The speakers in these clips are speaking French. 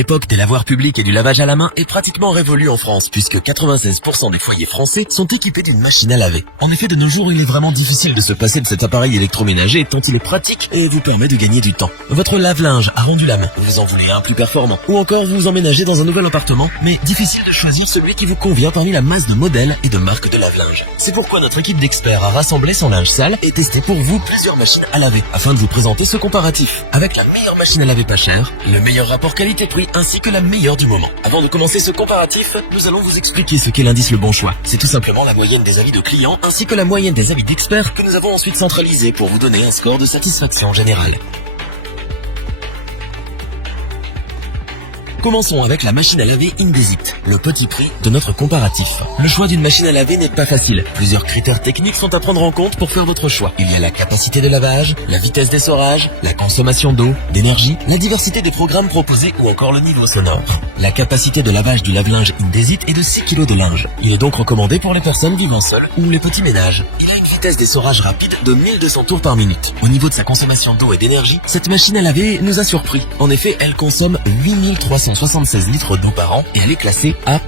L'époque des lavoirs publics et du lavage à la main est pratiquement révolue en France puisque 96% des foyers français sont équipés d'une machine à laver. En effet, de nos jours, il est vraiment difficile de se passer de cet appareil électroménager tant il est pratique et vous permet de gagner du temps. Votre lave-linge a rendu l'âme, vous en voulez un plus performant, ou encore vous emménagez dans un nouvel appartement, mais difficile de choisir celui qui vous convient parmi la masse de modèles et de marques de lave-linge. C'est pourquoi notre équipe d'experts a rassemblé son linge sale et testé pour vous plusieurs machines à laver afin de vous présenter ce comparatif avec la meilleure machine à laver pas chère, le meilleur rapport qualité-prix ainsi que la meilleure du moment. Avant de commencer ce comparatif, nous allons vous expliquer ce qu'est l'indice Le Bon Choix. C'est tout simplement la moyenne des avis de clients ainsi que la moyenne des avis d'experts que nous avons ensuite centralisé pour vous donner un score de satisfaction générale. Commençons avec la machine à laver Indesit, le petit prix de notre comparatif. Le choix d'une machine à laver n'est pas facile. Plusieurs critères techniques sont à prendre en compte pour faire votre choix. Il y a la capacité de lavage, la vitesse d'essorage, la consommation d'eau, d'énergie, la diversité des programmes proposés ou encore le niveau sonore. La capacité de lavage du lave-linge Indesit est de 6 kg de linge. Il est donc recommandé pour les personnes vivant seules ou les petits ménages. Il a une vitesse d'essorage rapide de 1200 tours par minute. Au niveau de sa consommation d'eau et d'énergie, cette machine à laver nous a surpris. En effet, elle consomme 8376 litres d'eau par an et elle est classée A++.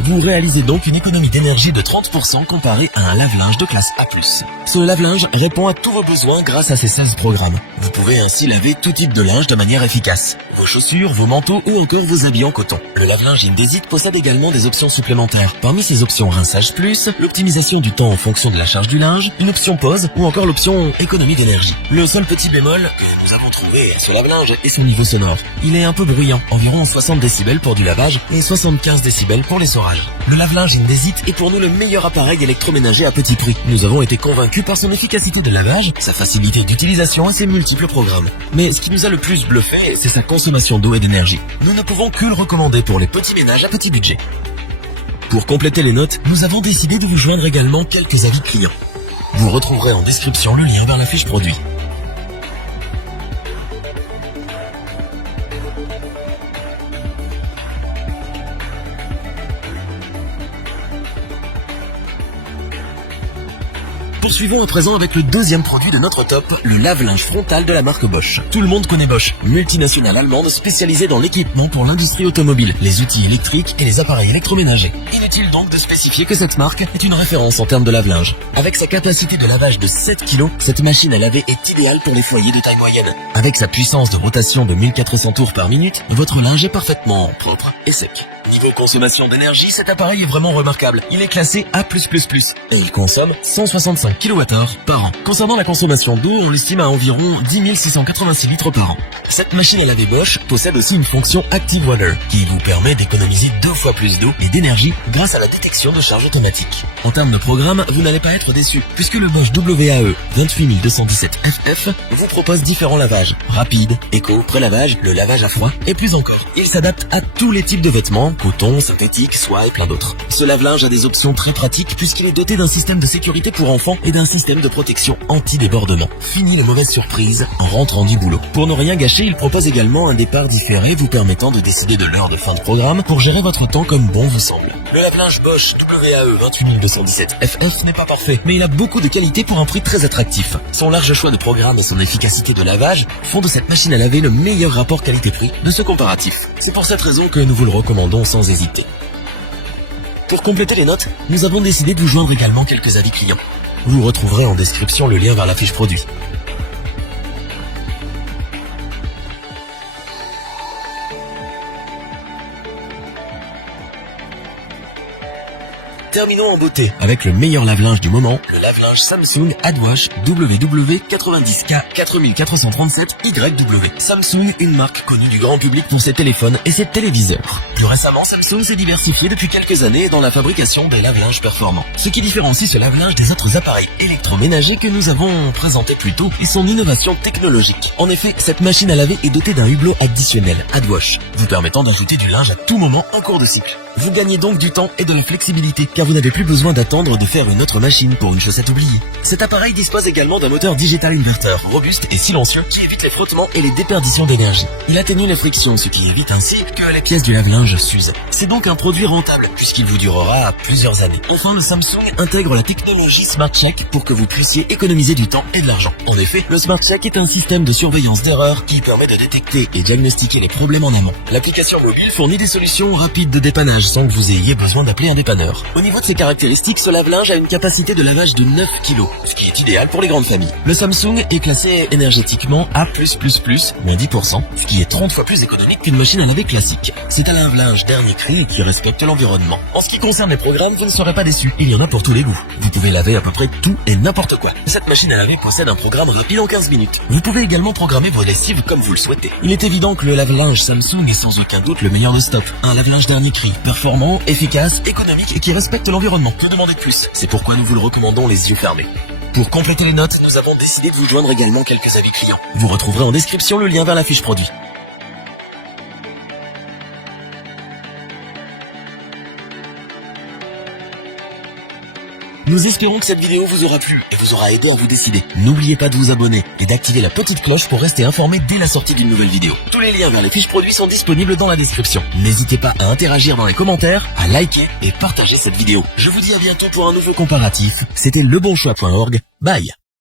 Vous réalisez donc une économie d'énergie de 30% comparée à un lave-linge de classe A+. Ce lave-linge répond à tous vos besoins grâce à ses 16 programmes. Vous pouvez ainsi laver tout type de linge de manière efficace. Vos chaussures, vos manteaux ou encore vos habits en coton. Le lave-linge Indesit possède également des options supplémentaires. Parmi ces options rinçage plus, l'optimisation du temps en fonction de la charge du linge, une option pause ou encore l'option économie d'énergie. Le seul petit bémol que nous avons trouvé à ce lave-linge est son niveau sonore. Il est un peu bruyant, environ 60 décibels pour du lavage et 75 décibels pour l'essorage. Le lave-linge Indesit est pour nous le meilleur appareil électroménager à petit prix. Nous avons été convaincus par son efficacité de lavage, sa facilité d'utilisation et ses multiples programmes. Mais ce qui nous a le plus bluffé, c'est sa consommation d'eau et d'énergie. Nous ne pouvons que le recommander pour les petits ménages à petit budget. Pour compléter les notes, nous avons décidé de vous joindre également quelques avis clients. Vous retrouverez en description le lien vers la fiche produit. Poursuivons à présent avec le deuxième produit de notre top, le lave-linge frontal de la marque Bosch. Tout le monde connaît Bosch, multinationale allemande spécialisée dans l'équipement pour l'industrie automobile, les outils électriques et les appareils électroménagers. Inutile donc de spécifier que cette marque est une référence en termes de lave-linge. Avec sa capacité de lavage de 7 kg, cette machine à laver est idéale pour les foyers de taille moyenne. Avec sa puissance de rotation de 1400 tours par minute, votre linge est parfaitement propre et sec. Niveau consommation d'énergie, cet appareil est vraiment remarquable. Il est classé A+++, et il consomme 165 kWh par an. Concernant la consommation d'eau, on l'estime à environ 10 686 litres par an. Cette machine à laver Bosch possède aussi une fonction Active Water, qui vous permet d'économiser 2 fois plus d'eau et d'énergie grâce à la détection de charge automatique. En termes de programme, vous n'allez pas être déçu, puisque le Bosch WAE 28217FF vous propose différents lavages. Rapide, éco, pré-lavage, le lavage à froid, et plus encore. Il s'adapte à tous les types de vêtements, coton, synthétique, soie et plein d'autres. Ce lave-linge a des options très pratiques puisqu'il est doté d'un système de sécurité pour enfants et d'un système de protection anti-débordement. Fini les mauvaises surprises en rentrant du boulot. Pour ne rien gâcher, il propose également un départ différé vous permettant de décider de l'heure de fin de programme pour gérer votre temps comme bon vous semble. Le lave-linge Bosch WAE 28217FF n'est pas parfait, mais il a beaucoup de qualités pour un prix très attractif. Son large choix de programmes et son efficacité de lavage font de cette machine à laver le meilleur rapport qualité-prix de ce comparatif. C'est pour cette raison que nous vous le recommandons sans hésiter. Pour compléter les notes, nous avons décidé de vous joindre également quelques avis clients. Vous retrouverez en description le lien vers la fiche produit. Terminons en beauté avec le meilleur lave-linge du moment, le lave-linge Samsung AdWash WW90K4437YW. Samsung, une marque connue du grand public pour ses téléphones et ses téléviseurs. Plus récemment, Samsung s'est diversifié depuis quelques années dans la fabrication des lave-linges performants. Ce qui différencie ce lave-linge des autres appareils électroménagers que nous avons présentés plus tôt est son innovation technologique. En effet, cette machine à laver est dotée d'un hublot additionnel, AdWash, vous permettant d'ajouter du linge à tout moment en cours de cycle. Vous gagnez donc du temps et de la flexibilité, car car vous n'avez plus besoin d'attendre de faire une autre machine pour une chaussette oubliée. Cet appareil dispose également d'un moteur digital inverter robuste et silencieux qui évite les frottements et les déperditions d'énergie. Il atténue les frictions, ce qui évite ainsi que les pièces du lave-linge s'usent. C'est donc un produit rentable puisqu'il vous durera plusieurs années. Enfin, le Samsung intègre la technologie Smart Check pour que vous puissiez économiser du temps et de l'argent. En effet, le Smart Check est un système de surveillance d'erreurs qui permet de détecter et diagnostiquer les problèmes en amont. L'application mobile fournit des solutions rapides de dépannage sans que vous ayez besoin d'appeler un dépanneur. Au niveau de ses caractéristiques, ce lave-linge a une capacité de lavage de 9 kg, ce qui est idéal pour les grandes familles. Le Samsung est classé énergétiquement A+++, moins 10%, ce qui est 30 fois plus économique qu'une machine à laver classique. C'est un lave-linge dernier cri qui respecte l'environnement. En ce qui concerne les programmes, vous ne serez pas déçus. Il y en a pour tous les goûts. Vous pouvez laver à peu près tout et n'importe quoi. Cette machine à laver possède un programme rapide en 15 minutes. Vous pouvez également programmer vos lessives comme vous le souhaitez. Il est évident que le lave-linge Samsung est sans aucun doute le meilleur de stock. Un lave-linge dernier cri, performant, efficace, économique et qui respecte l'environnement. Que demander de plus? C'est pourquoi nous vous le recommandons les yeux fermés. Pour compléter les notes, nous avons décidé de vous joindre également quelques avis clients. Vous retrouverez en description le lien vers la fiche produit. Nous espérons que cette vidéo vous aura plu et vous aura aidé à vous décider. N'oubliez pas de vous abonner et d'activer la petite cloche pour rester informé dès la sortie d'une nouvelle vidéo. Tous les liens vers les fiches produits sont disponibles dans la description. N'hésitez pas à interagir dans les commentaires, à liker et partager cette vidéo. Je vous dis à bientôt pour un nouveau comparatif. C'était lebonchoix.org. Bye.